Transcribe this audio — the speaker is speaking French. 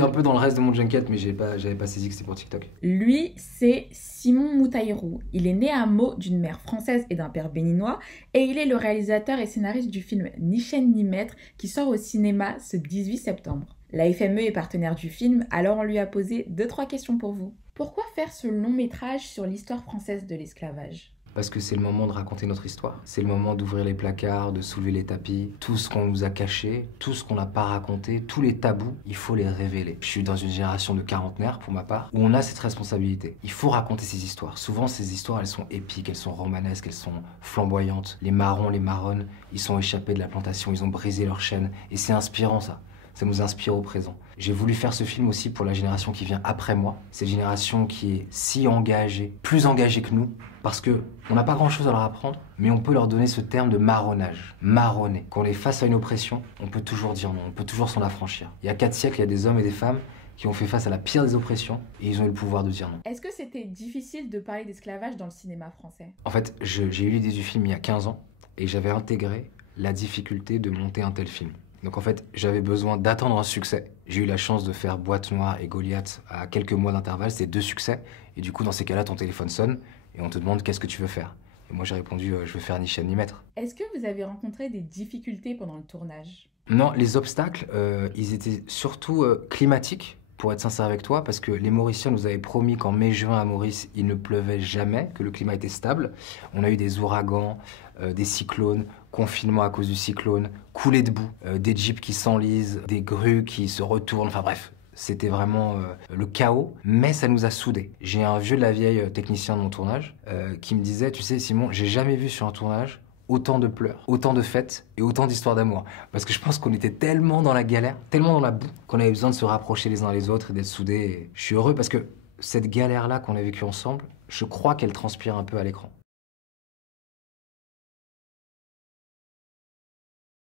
Un peu dans le reste de mon junket, mais j'avais pas saisi que c'était pour TikTok. Lui, c'est Simon Moutaïrou. Il est né à Meaux d'une mère française et d'un père béninois et il est le réalisateur et scénariste du film Ni chaîne ni maître qui sort au cinéma ce 18 septembre. La FME est partenaire du film, alors on lui a posé 2-3 questions pour vous. Pourquoi faire ce long métrage sur l'histoire française de l'esclavage? Parce que c'est le moment de raconter notre histoire. C'est le moment d'ouvrir les placards, de soulever les tapis. Tout ce qu'on nous a caché, tout ce qu'on n'a pas raconté, tous les tabous, il faut les révéler. Je suis dans une génération de quarantenaires, pour ma part, où on a cette responsabilité. Il faut raconter ces histoires. Souvent, ces histoires, elles sont épiques, elles sont romanesques, elles sont flamboyantes. Les marrons, les marronnes, ils sont échappés de la plantation, ils ont brisé leur chaîne. Et c'est inspirant, ça. Ça nous inspire au présent. J'ai voulu faire ce film aussi pour la génération qui vient après moi. Cette génération qui est si engagée, plus engagée que nous, parce que on n'a pas grand-chose à leur apprendre, mais on peut leur donner ce terme de marronnage. Marronner. Quand on est face à une oppression, on peut toujours dire non, on peut toujours s'en affranchir. Il y a 4 siècles, il y a des hommes et des femmes qui ont fait face à la pire des oppressions et ils ont eu le pouvoir de dire non. Est-ce que c'était difficile de parler d'esclavage dans le cinéma français? En fait, j'ai eu l'idée du film il y a 15 ans et j'avais intégré la difficulté de monter un tel film. Donc en fait, j'avais besoin d'attendre un succès. J'ai eu la chance de faire Boîte Noire et Goliath à quelques mois d'intervalle, c'était 2 succès. Et du coup, dans ces cas-là, ton téléphone sonne et on te demande qu'est-ce que tu veux faire. Et moi, j'ai répondu, je veux faire ni chaîne ni maître. Est-ce que vous avez rencontré des difficultés pendant le tournage? Non, les obstacles, ils étaient surtout climatiques, pour être sincère avec toi, parce que les Mauriciens nous avaient promis qu'en mai-juin à Maurice, il ne pleuvait jamais, que le climat était stable. On a eu des ouragans, des cyclones, confinement à cause du cyclone, coulées de boue, des jeeps qui s'enlisent, des grues qui se retournent, enfin bref. C'était vraiment le chaos, mais ça nous a soudés. J'ai un vieux de la vieille technicien de mon tournage qui me disait, tu sais Simon, j'ai jamais vu sur un tournage autant de pleurs, autant de fêtes et autant d'histoires d'amour. Parce que je pense qu'on était tellement dans la galère, tellement dans la boue, qu'on avait besoin de se rapprocher les uns les autres et d'être soudés. Et je suis heureux parce que cette galère-là qu'on a vécue ensemble, je crois qu'elle transpire un peu à l'écran.